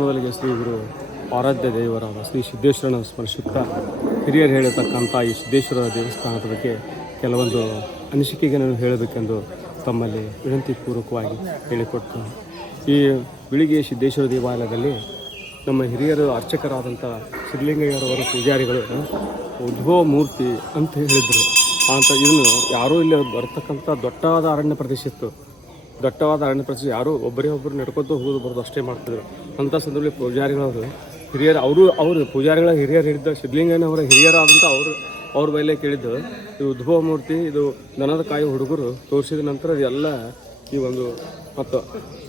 ಮೊದಲಿಗೆ ಶ್ರೀ ಗುರು ಆರಾಧ್ಯ ದೇವರಾದ ಶ್ರೀ ಸಿದ್ದೇಶ್ವರನ ಸ್ಮರಿಸುತ್ತಾ ಹಿರಿಯರು ಹೇಳಿರ್ತಕ್ಕಂಥ ಈ ಸಿದ್ದೇಶ್ವರ ದೇವಸ್ಥಾನದ ಬಗ್ಗೆ ಕೆಲವೊಂದು ಅನಿಸಿಕೆಗಳನ್ನು ಹೇಳಬೇಕೆಂದು ತಮ್ಮಲ್ಲಿ ವಿನಂತಿಪೂರ್ವಕವಾಗಿ ಹೇಳಿಕೊಡ್ತೀನಿ. ಈ ಬಿಳಿಗಿ ಸಿದ್ದೇಶ್ವರ ದೇವಾಲಯದಲ್ಲಿ ನಮ್ಮ ಹಿರಿಯರು ಅರ್ಚಕರಾದಂಥ ಸಿದ್ಧಲಿಂಗಯ್ಯರವರ ಪೂಜಾರಿಗಳು ಉದ್ಭವ ಮೂರ್ತಿ ಅಂತ ಹೇಳಿದರು. ಅಂತ ಇದನ್ನು ಯಾರೂ ಇಲ್ಲಿ ಬರ್ತಕ್ಕಂಥ ದೊಡ್ಡವಾದ ಅರಣ್ಯ ಪ್ರದೇಶ ಇತ್ತು. ದಟ್ಟವಾದ ಅರಣ್ಯ ಪ್ರದೇಶ ಯಾರೂ ಒಬ್ಬರು ನಡ್ಕೊತ ಹೋಗೋದು ಬರೋದು ಅಷ್ಟೇ ಮಾಡ್ತಿದ್ರು. ಅಂಥ ಸಂದರ್ಭದಲ್ಲಿ ಪೂಜಾರಿಗಳವರು ಹಿರಿಯರು ಅವರು ಪೂಜಾರಿಗಳ ಹಿರಿಯರು ಹಿಡಿದ ಸಿದ್ಧಲಿಂಗಯ್ಯನವರ ಹಿರಿಯರಾದಂಥ ಅವ್ರ ಮೇಲೆ ಕೇಳಿದ್ದು ಇದು ಉದ್ಭವ ಮೂರ್ತಿ, ಇದು ದನದ ಕಾಯಿ ಹುಡುಗರು ತೋರಿಸಿದ ನಂತರ ಇದೆಲ್ಲ ಈ ಒಂದು ಮತ್ತು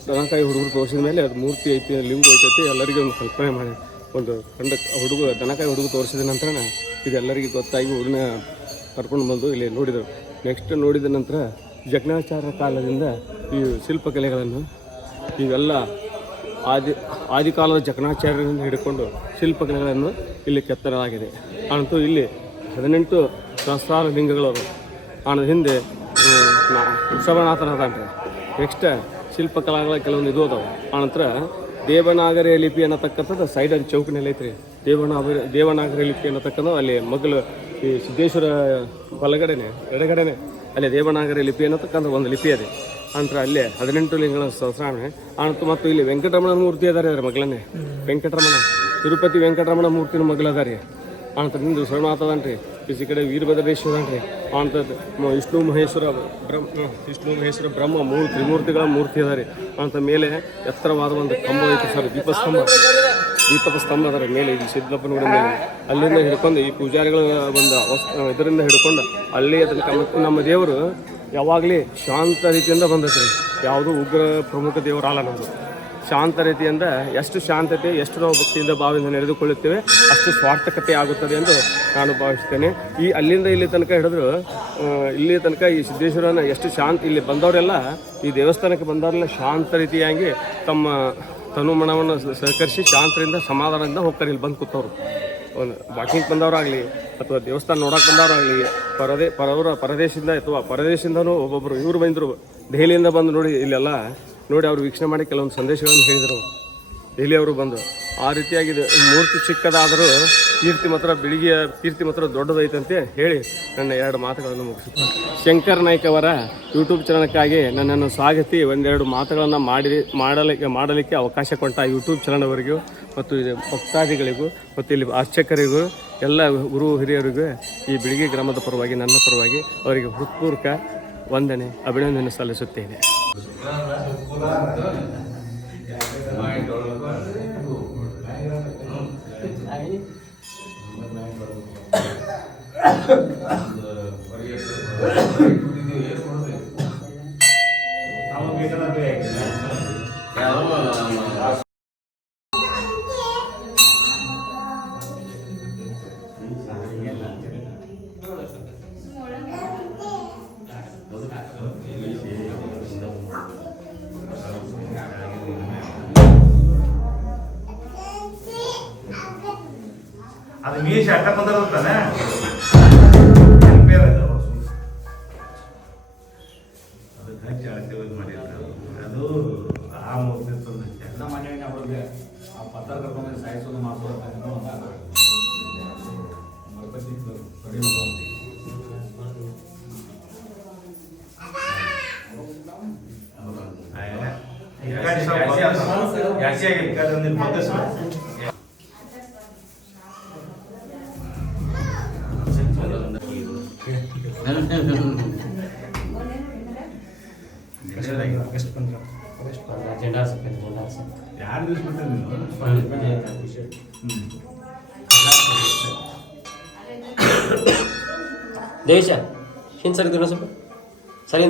ದನಕಾಯಿ ಹುಡುಗರು ತೋರಿಸಿದ ಮೇಲೆ ಅದು ಮೂರ್ತಿ ಐತಿ, ಲಿಂಗು ಐತೈತಿ, ಎಲ್ಲರಿಗೂ ಒಂದು ಕಲ್ಪನೆ ಮಾಡಿ ಒಂದು ದನಕಾಯಿ ಹುಡುಗ ತೋರಿಸಿದ ನಂತರ ಇದೆಲ್ಲರಿಗೂ ಗೊತ್ತಾಗಿ ಊರಿನ ಕರ್ಕೊಂಡು ಬಂದು ಇಲ್ಲಿ ನೋಡಿದರು. ನೆಕ್ಸ್ಟ್ ನೋಡಿದ ನಂತರ ಜಕಣಾಚಾರ್ಯರ ಕಾಲದಿಂದ ಈ ಶಿಲ್ಪಕಲೆಗಳನ್ನು ಇವೆಲ್ಲ ಆದಿಕಾಲದ ಜಕಣಾಚಾರ್ಯರಿಂದ ಹಿಡ್ಕೊಂಡು ಶಿಲ್ಪಕಲೆಗಳನ್ನು ಇಲ್ಲಿ ಕೆತ್ತಲಾಗಿದೆ. ಅಂತೂ ಇಲ್ಲಿ 18 ಸಹಸ್ರಾರು ಲಿಂಗಗಳವರು ಆನದ ಹಿಂದೆ ವೃಷಭನಾಥನದಾನ್ರಿ. ನೆಕ್ಸ್ಟ್ ಶಿಲ್ಪಕಲಾಗಳ ಕೆಲವೊಂದು ಇದು ಅದಾವೆ. ಆನಂತರ ದೇವನಾಗರಿ ಲಿಪಿ ಅನ್ನತಕ್ಕಂಥದ್ದು ಸೈಡಲ್ಲಿ ಚೌಕಿನಲ್ಲಿ ಐತ್ರಿ. ದೇವನಾಗರಿ ಲಿಪಿ ಅನ್ನತಕ್ಕಂಥದ್ದು ಅಲ್ಲಿ ಮಗ್ಲು ಈ ಸಿದ್ದೇಶ್ವರ ಬಲಗಡೆನೆ ಎಡಗಡೆನೆ ಅಲ್ಲಿ ದೇವನಾಗರಿ ಲಿಪಿ ಅನ್ನತಕ್ಕಂಥ ಒಂದು ಲಿಪಿ ಇದೆ. ನಂತರ ಅಲ್ಲೇ 18 ಲಿಂಗಗಳ ಸಹಸ್ರಾಣೆ ಆನಂತರ ಮತ್ತು ಇಲ್ಲಿ ವೆಂಕಟರಮಣ ಮೂರ್ತಿ ಅದಾರೆ. ಅದರ ಮಗಳನ್ನೇ ವೆಂಕಟರಮಣ, ತಿರುಪತಿ ವೆಂಕಟರಮಣ ಮೂರ್ತಿನ ಮಗಳದಾರಿ. ಆನಂತರ ನಿಂದು ಸೋಮನಾಥ ಅದನ್ರಿ, ಈ ಕಡೆ ವೀರಭದ್ರೇಶ್ವರ ಅನ್ರಿ. ಆನಂತರ ವಿಷ್ಣು ಮಹೇಶ್ವರ ಬ್ರಹ್ಮ ತ್ರಿಮೂರ್ತಿಗಳ ಮೂರ್ತಿ ಅದ ರೀ. ಆನಂತರ ಮೇಲೆ ಎತ್ತರವಾದ ಒಂದು ಕಂಬ ಐತಿ ಸರ್, ದೀಪಸ್ತಂಭ ಅದರ ಮೇಲೆ ಈ ಸಿದ್ದಪ್ಪನ ಮೇಲೆ ಅಲ್ಲಿಂದ ಹಿಡ್ಕೊಂಡು ಈ ಪೂಜಾರಿಗಳ ಒಂದು ಇದರಿಂದ ಹಿಡ್ಕೊಂಡು ಅಲ್ಲಿ ತನಕ. ಮತ್ತು ನಮ್ಮ ದೇವರು ಯಾವಾಗಲೇ ಶಾಂತ ರೀತಿಯಿಂದ ಬಂದೈತೆ ರೀ. ಯಾವುದೂ ಉಗ್ರ ಪ್ರಮುಖ ದೇವರು ಅಲ್ಲ ನಮ್ಮದು. ಶಾಂತ ರೀತಿಯಿಂದ ಎಷ್ಟು ಶಾಂತತೆ, ಎಷ್ಟು ನಾವು ಭಕ್ತಿಯಿಂದ ಭಾವದಿಂದ ನಡೆದುಕೊಳ್ಳುತ್ತೇವೆ ಅಷ್ಟು ಸ್ವಾರ್ಥಕತೆ ಆಗುತ್ತದೆ ಎಂದು ನಾನು ಭಾವಿಸ್ತೇನೆ. ಈ ಅಲ್ಲಿಂದ ಇಲ್ಲಿ ತನಕ ಹಿಡಿದ್ರು ಇಲ್ಲಿ ತನಕ ಈ ಸಿದ್ದೇಶ್ವರನ ಎಷ್ಟು ಶಾಂತ, ಇಲ್ಲಿ ಬಂದವರೆಲ್ಲ ಈ ದೇವಸ್ಥಾನಕ್ಕೆ ಬಂದವರೆಲ್ಲ ಶಾಂತ ರೀತಿಯಾಗಿ ತಮ್ಮ ತನುಮನವನ್ನು ಸಹಕರಿಸಿ ಶಾಂತರಿಂದ ಸಮಾಧಾನದಿಂದ ಹೋಗ್ತಾರೆ. ಇಲ್ಲಿ ಬಂದು ಕೂತವ್ರು ಒಂದು ವಾಕಿಂಗ್ ಬಂದವರಾಗಲಿ ಅಥವಾ ದೇವಸ್ಥಾನ ನೋಡೋಕೆ ಬಂದವರಾಗಲಿ ಪರದೇಶದಿಂದ ಅಥವಾ ಪರದೇಶದಿಂದನೂ ಒಬ್ಬೊಬ್ಬರು ಇವರು ಬಂದರು, ದೆಹಲಿಯಿಂದ ಬಂದು ನೋಡಿ ಇಲ್ಲೆಲ್ಲ ನೋಡಿ ಅವರು ವೀಕ್ಷಣೆ ಮಾಡಿ ಕೆಲವೊಂದು ಸಂದೇಶಗಳನ್ನು ಹೇಳಿದರು. ಇಲ್ಲಿ ಅವರು ಬಂದು ಆ ರೀತಿಯಾಗಿದೆ. ಮೂರ್ತಿ ಚಿಕ್ಕದಾದರೂ ಬಿಳಿಗಿಯ ಕೀರ್ತಿ ಮಾತ್ರ ದೊಡ್ಡದೈತಂತೆ ಹೇಳಿ ನನ್ನ 2 ಮಾತುಗಳನ್ನು ಮುಗಿಸುತ್ತೇನೆ. ಶಂಕರ್ ನಾಯ್ಕ್ ಅವರ ಯೂಟ್ಯೂಬ್ ಚಾನಲ್ಗಾಗಿ ನನ್ನನ್ನು ಸ್ವಾಗತಿ 1-2 ಮಾತುಗಳನ್ನು ಮಾಡಲಿಕ್ಕೆ ಅವಕಾಶ ಕೊಟ್ಟ ಯೂಟ್ಯೂಬ್ ಚಾನಲ್ವರೆಗೂ ಮತ್ತು ಇದು ಭಕ್ತಾದಿಗಳಿಗೂ ಮತ್ತು ಇಲ್ಲಿ ಅರ್ಚಕರಿಗೂ ಎಲ್ಲ ಗುರು ಹಿರಿಯರಿಗೂ ಈ ಬಿಳಿಗಿ ಗ್ರಾಮದ ಪರವಾಗಿ ನನ್ನ ಪರವಾಗಿ ಅವರಿಗೆ ಹೃತ್ಪೂರ್ವಕ ವಂದನೆ ಅಭಿನಂದನೆ ಸಲ್ಲಿಸುತ್ತೇನೆ. ಅದು ಮೀಶ ಅಟ್ಟ ಬಂದಿರುತ್ತಾನೆ ಅದಕ್ಕೆ ಹಚ್ಚಿ ಅಳತೆ ಮಾಡಿದ್ರು. ಅದು ಆ ಮೂರ್ತಿ ಎಲ್ಲ ಮಾಡಿ ಅವ್ರಿಗೆ ಆ ಪತ್ರ ಕರ್ಕೊಂಡು ಸಾಯಿಸೋದು ಮಾಡ್ಕೊಡ್ತಾನೆ ಯಾರು ದಿವಸ ದೇಶ ಹಿಂದೆ ಸರಿ ಸ್ವಲ್ಪ ಸರಿ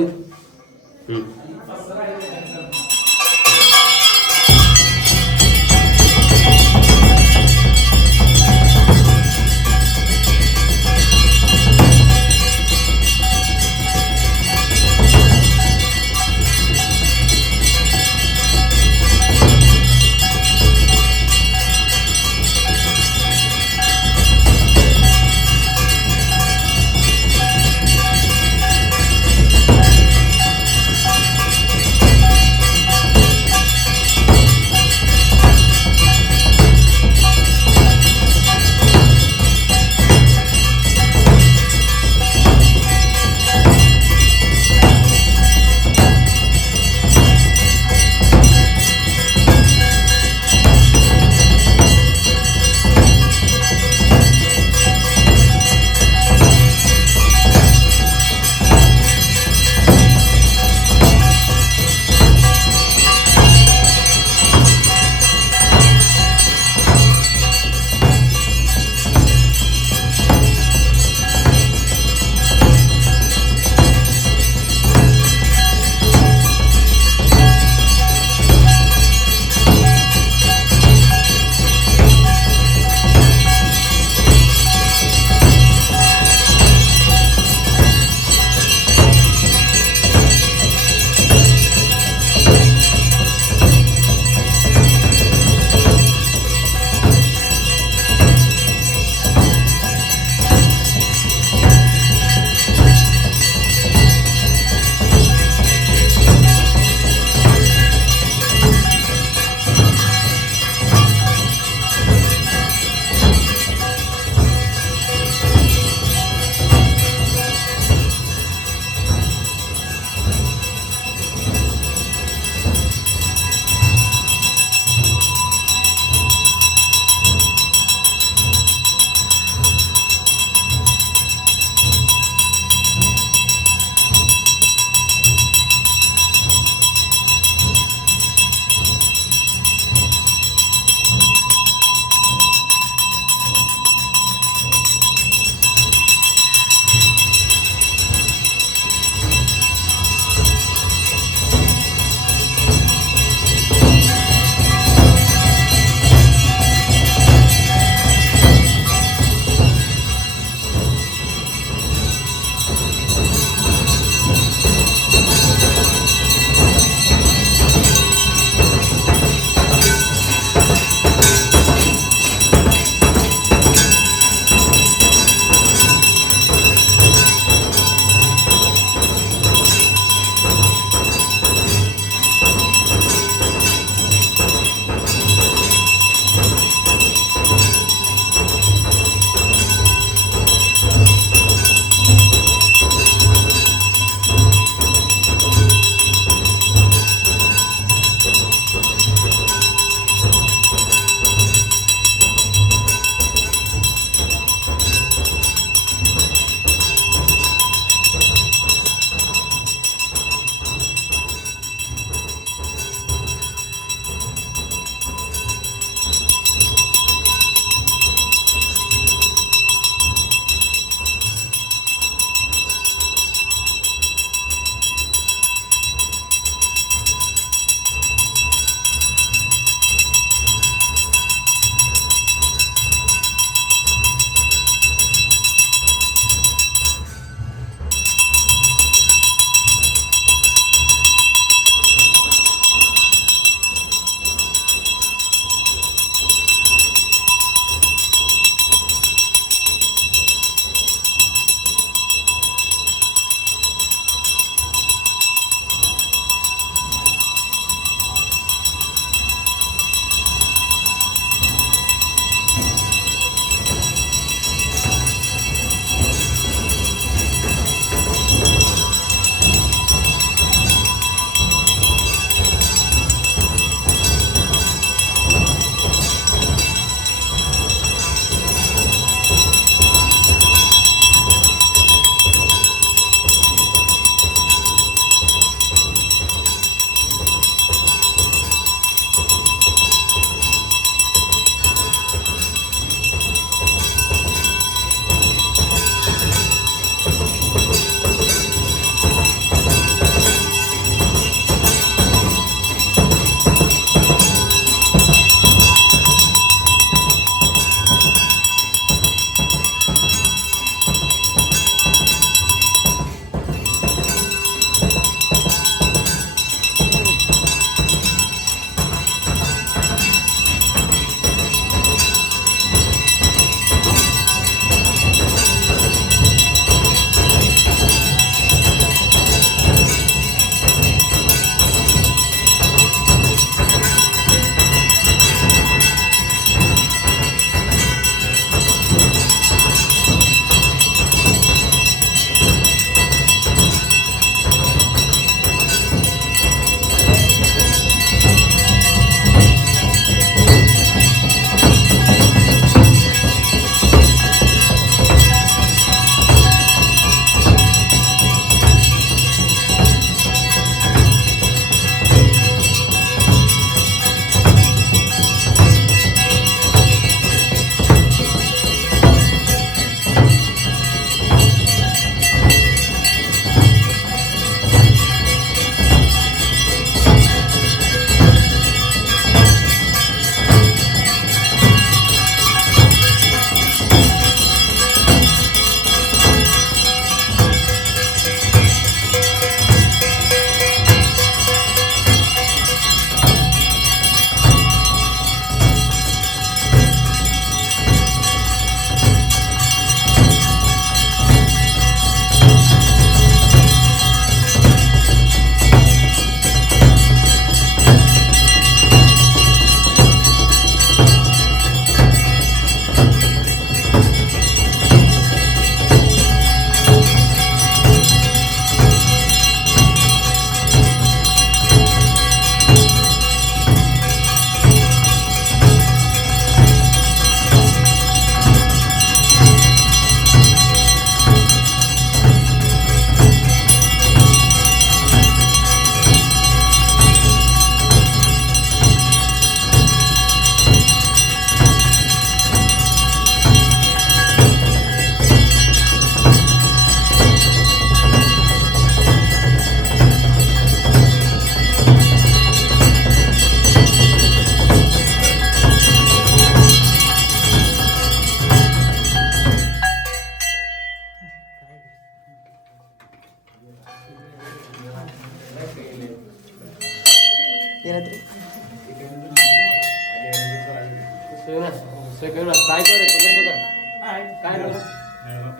ಹೆಣ್ಮಕ್ಳು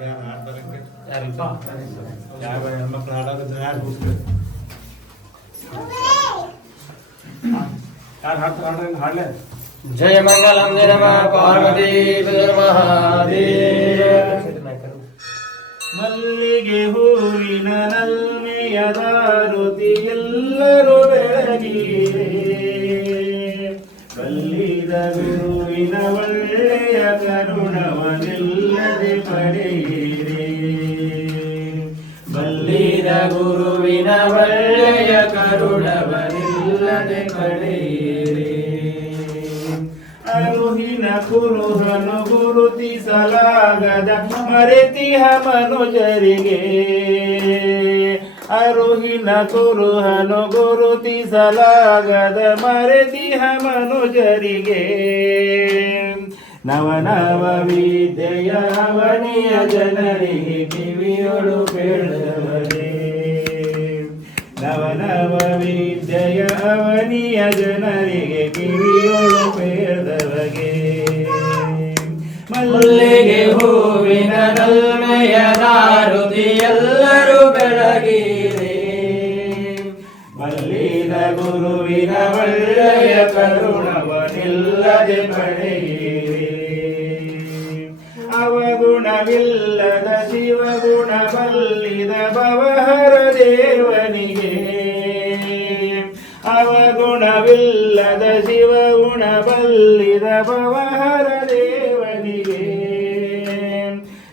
ಯಾರು ಆಡ್ತಾರಂಗೆ ಯಾವ ಹೆಣ್ಮಕ್ಳು ಆಡೋದು ಯಾರು ಮುಗಿಸ್ತಾರೆ ಯಾರು ಹಾಡ್ತಾರೆ ಹಾಡ್ಲೆ ಜಯ ಮಂಗಲಂ ಜಯ ನಮ ಪಾರ್ವತಿ ಮಲ್ಲಿಗೆ ಹೂವಿನ ನಲ್ಮೆಯ ದಾರುತಿ ಎಲ್ಲರೂ ಬೆಳಗಿರೆ ಬಲ್ಲಿದ ಗುರುವಿನ ಒಳ್ಳೆಯ ಕರುಣವನಿಲ್ಲದೆ ಪಡೆಯಿರೆ ಬಲ್ಲಿದ ಗುರುವಿನ ಒಳ್ಳೆಯ ಕರುಣವನಿಲ್ಲದೆ ಪಡೆಯಿರೆ ಅರುಹಿನ ಕುರುಹನು ಗುರುತಿಸಲಾಗದ ಮರೆತಿಹ ಮನುಜರಿಗೆ ಅರುಹಿನ ಕುರುಹನು ಗುರುತಿಸಲಾಗದ ಮರೆತಿಹ ಮನುಜರಿಗೆ ನವನವ ವಿದ್ಯೆಯ ಅವನಿಯ ಜನರಿಗೆ ಕಿವಿಯೊಳು ಬೇಡವರೇ ನವನವ ವಿದ್ಯೆಯ ಅವನಿಯ ಜನರಿಗೆ ಕಿವಿಯೊಳು ಬೇಡವಗೆ ಮಲ್ಲಿಗೆ ಹೂವಿನ ನಲ್ಮೆಯ ದಾರುತಿ ಎಲ್ಲರೂ ಬೆಳಗಿರೆ ಮಲ್ಲಿದ ಗುರುವಿನ ಒಳ್ಳೆಯ ಕರುಣವನಿಲ್ಲದೆ ಪಡೆಯಿರೆ ಅವಗುಣವಿಲ್ಲದ ಶಿವಗುಣ ಬಲ್ಲಿದ ಭವಹರ ದೇವನಿಗೆ ಅವಗುಣವಿಲ್ಲದ ಶಿವಗುಣ ಬಲ್ಲಿದ ಭವಹರ ದೇವನಿಗೆ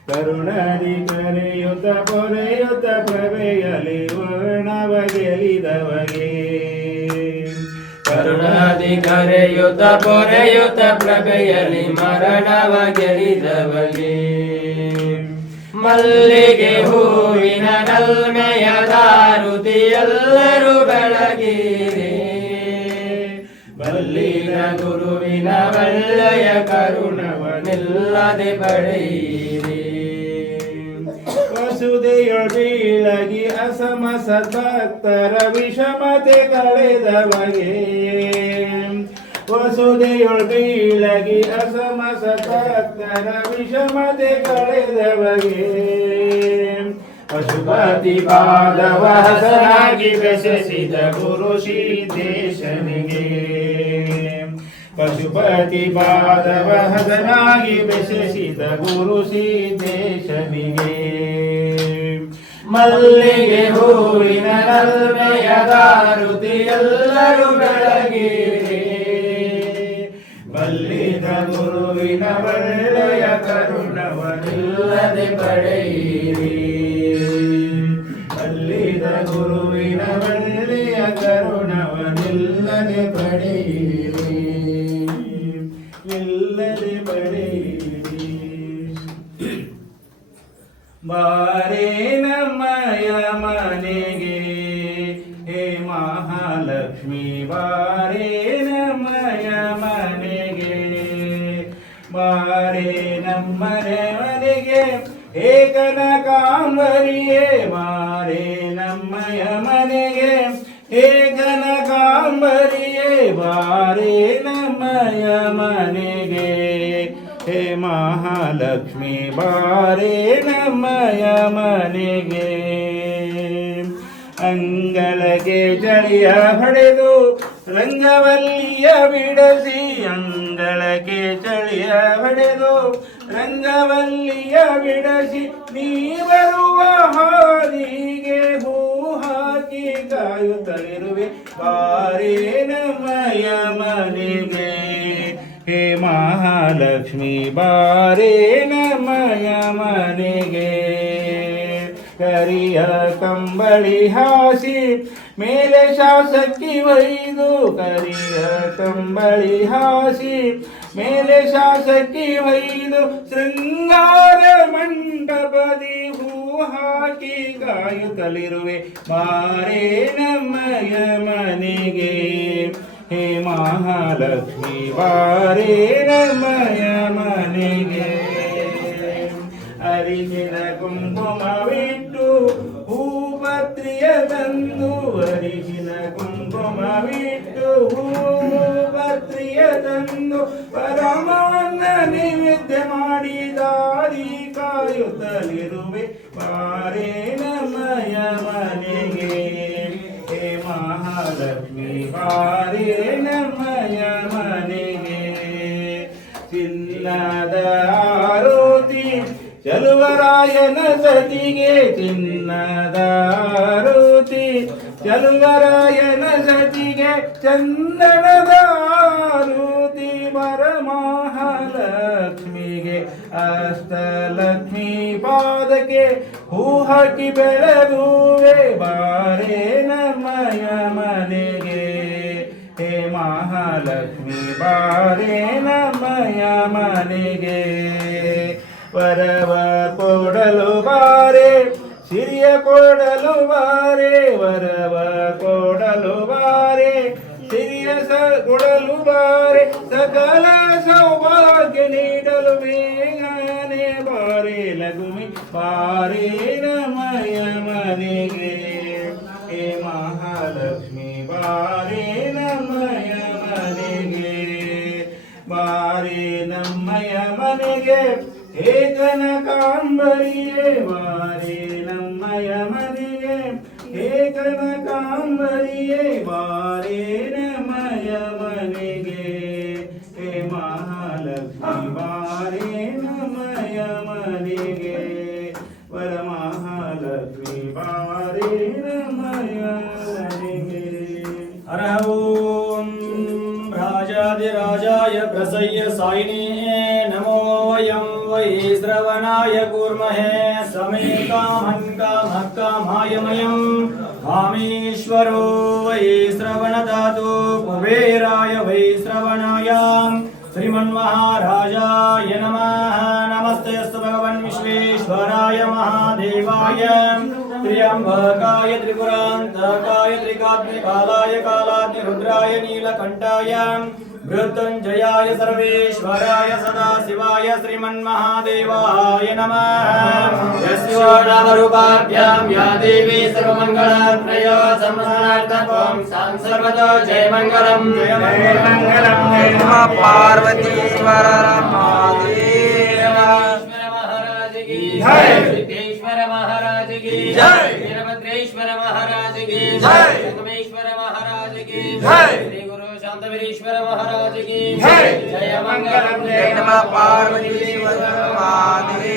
ಕರುಣಾದಿ ಕರೆಯುತ್ತ ಪೊರೆಯುತ್ತ ಪ್ರಭೆಯಲಿ ವರ್ಣವ ಗೆಲಿದವಗೆ ಕರುಣಾದಿ ಕರೆಯುತ್ತ ಪೊರೆಯುತ್ತ ಪ್ರಭೆಯಲಿ ಮರಣವ ಗೆಲಿದವಗೆ ಮಲ್ಲಿಗೆ ಹೂವಿನ ನಲ್ಮೆಯ ದಾರುತಿ ಎಲ್ಲರೂ ಬೆಳಗಿರೆ ಬಲ್ಲಿದ ಗುರುವಿನ ಒಳ್ಳೆಯ ಕರುಣವನಿಲ್ಲದೆ ಪಡೆಯಿರೆ ವಸುದೆಯೊಳ್ ಬೀಳಗಿ ಅಸಮ ಸದ್ಭಕ್ತರ ವಿಷಮತೆ ಕಳೆದವಗೆ ವಸುದೆಯೊಳ್ ಬೀಳಗಿ ಅಸಮ ಸದ್ಭಕ್ತರ ವಿಷಮತೆ ಕಳೆದವಗೆ ಪಶುಪತಿ ಪಾದವ ಹಸನಾಗಿ ಬೆಸೆಸಿದ ಗುರು ಸಿದ್ದೇಶನಿಗೆ ಪಶುಪತಿ ಪಾದವ ಹಸನಾಗಿ ಬೆಸೆಸಿದ ಗುರು ಸಿದ್ದೇಶನಿಗೆ ಮಲ್ಲಿಗೆ ಹೂವಿನ ನಲ್ಮೆಯ ದಾರುತಿ ಎಲ್ಲರೂ ಬೆಳಗಿರೆ ಬಲ್ಲಿದ ಗುರುವಿನ ಒಳ್ಳೆಯ ಕರುಣವನಿಲ್ಲದೆ ಪಡೆಯಿರಿ ಬಲ್ಲಿದ ಗುರುವಿನ ಒಳ್ಳೆಯ ಕರುಣವನಿಲ್ಲದೆ ಪಡೆಯಿರಿ ಇಲ್ಲದೆ ಪಡೆಯಿರಿ ಬಾರೇ ನಮ್ಮಯ ಮನೆಗೆ ಹೇ ಮಹಾಲಕ್ಷ್ಮಿ ಬಾರೇ ನಮ್ಮಯ ಮನೆಗೆ ಬಾರೇ ನಮ್ಮನೆ ಮನೆಗೆ ಹೇ ಕನಕಾಂಬರಿಯೇ ಬಾರೇ ನಮ್ಮಯ ಮನೆಗೆ ಹೇ ಕನಕಾಂಬರಿಯೇ ಬಾರೇ ನಮ್ಮಯ ಮನೆಗೆ ಹೇ ಮಹಾಲಕ್ಷ್ಮಿ ಬಾರೇ ನಮ್ಮಯ ಮನೆಗೆ ಅಂಗಳಗೆ ಜಳಿಯ ಹೊಡೆದು ರಂಗವಲ್ಲಿಯ ಬಿಡಸಿ ಅಂಗಳಗೆ ಚಳಿಯ ಹೊಡೆದು ರಂಗವಲ್ಲಿಯ ಬಿಡಸಿ ನೀ ಬರುವ ಹಾದಿಗೆ ಹೂ ಹಾಕಿ ಕಾಯುತ್ತಲಿರುವೆ ಬಾರೇ ನಮ್ಮಯ ಮನೆಗೆ ಹೇ ಮಹಾಲಕ್ಷ್ಮಿ ಬಾರೇ ನಮ್ಮಯ ಮನೆಗೆ ಕರಿಯ ಕಂಬಳಿ ಹಾಸಿ ಮೇಲೆ ಶಾಸಕಿ ಒಯ್ದು ಕರಿಯ ಕಂಬಳಿ ಹಾಸಿ ಮೇಲೆ ಶಾಸಕಿ ಒಯ್ದು ಶೃಂಗಾರ ಮಂಟಪದಿ ಹೂ ಹಾಕಿ ಕಾಯುತ್ತಲಿರುವೆ ಬಾರೇ ನಮ್ಮಯ ಮನೆಗೆ ಹೇ ಮಹಾಲಕ್ಷ್ಮಿ ಬಾರೇ ನಮ್ಮಯ ಮನೆಗೆ ಅರಿಶಿನ ಕುಂಕುಮವಿಟ್ಟು ಹೂಪತ್ರಿಯ ತಂದು ಅರಿಶಿನ ಕುಂಕುಮವಿಟ್ಟು ಹೂಪತ್ರಿಯ ತಂದು ಪರಮಾನ್ನ ನಿನ್ನ ನೈವೇದ್ಯ ಮಾಡಿ ದಾರಿ ಕಾಯುತ್ತಲಿರುವೆ ಬಾರೇ ನಮ್ಮಯ ಮನೆಗೆ ಹೇ ಮಹಾಲಕ್ಷ್ಮಿ ಬಾರೇ ನಮ್ಮಯ ಮನೆಗೆ ಚಿನ್ನದ ಆರತಿ ಚಲುವರಾಯನ ಸತಿಗೆ ಚಿನ್ನದ ಆರತಿ ಚಲುವರಾಯನ ಸತಿಗೆ ಚಂದನದ ಆರತಿ ವರಮಹಾಲಕ್ಷ್ಮಿಗೆ ಅಷ್ಟಲಕ್ಷ್ಮಿ ಪಾದಕ್ಕೆ ಹೂ ಹಾಕಿ ಬೆಳಗುವೆ ಬಾರೇ ನಮ್ಮಯ ಮನೆಗೆ ಹೇ ಮಹಾಲಕ್ಷ್ಮಿ ಬಾರೇ ನಮ್ಮಯ ಮನೆಗೆ ವರವ ಕೊಡಲು ಬಾರೆ ಸಿರಿಯ ಕೊಡಲು ಬಾರೆ ವರವ ಕೊಡಲು ಬಾರೆ ಸಿರಿಯ ಕೊಡಲು ಬಾರೆ ಸಕಲ ಸೌಭಾಗ್ಯ ನೀಡಲು ಬೇಗನೆ ಬಾರೆ ಲಗುಮಿ ಬಾರೆ ನಮ್ಮಯ ಮನೆಗೆ ಹೇ ಮಹಾಲಕ್ಷ್ಮಿ ಬಾರೆ ನಮ್ಮಯ ಮನೆಗೆ ಬಾರೆ ನಮ್ಮಯ ಮನೆಗೆ ಹೇ ಕನಕಾಂಬರಿಯೇ ಬಾರೆ ನಮ್ಮಯ ಮನೆಗೆ ಹೇ ಕನಕಾಂಬರಿಯೇ ಬಾರೆ ನಮ್ಮಯ ಮನೆಗೆ ಹೇ ಮಹಾಲಕ್ಷ್ಮಿ ಬಾರೆ ನಮ್ಮಯ ಮನೆಗೆ ವರಮಹಾಲಕ್ಷ್ಮಿ ಬಾರೆ ನಮ್ಮಯ ಮನೆಗೆ ಹರ ಓಂ ರಾಜಾದಿರಾಜಾಯ ಪ್ರಸಯ್ಯ ಸಾಯಿನೇ ನಮೋ ವಯಂ ವೈ ಶ್ರವಣಾಯ ಕೂರ್ಮಹೇ ಸಮೇ ಕಾಮಂ ಕಾಮಃ ಕಾಮಾಯಮಯಂ ಕಾಮೇಶ್ವರೋ ವೈ ಶ್ರವಣದಾತು ಕುಬೇರಾಯ ವೈ ಶ್ರವಣಾಯ श्रीमन्महाराजाय नमः। नमस्ते भगवन् विश्वेश्वराय महादेवाय त्र्यंबकाय त्रिपुरान्तकाय त्रिकाग्निकालाय कालाग्निरुद्राय नीलकण्ठाय मृत्युञ्जयाय सर्वेश्वराय सदाशिवाय श्रीमन्महादेवाय नमः। यस्य नामरूपाभ्यां या देवी सर्वमङ्गलप्रदा संसारार्थं सां सर्वतो जयमङ्गलं जयमङ्गलं जय नमः पार्वती ईश्वर महादेव महाराज की जय सिद्धेश्वर महाराज की जय वीरभद्रेश्वर महाराज की जय सोमेश्वर महाराज की जय श्री गुरु शांतवीरेश्वर महाराज की जय जय मंगलम जय नमः पार्वती ईश्वर महादेव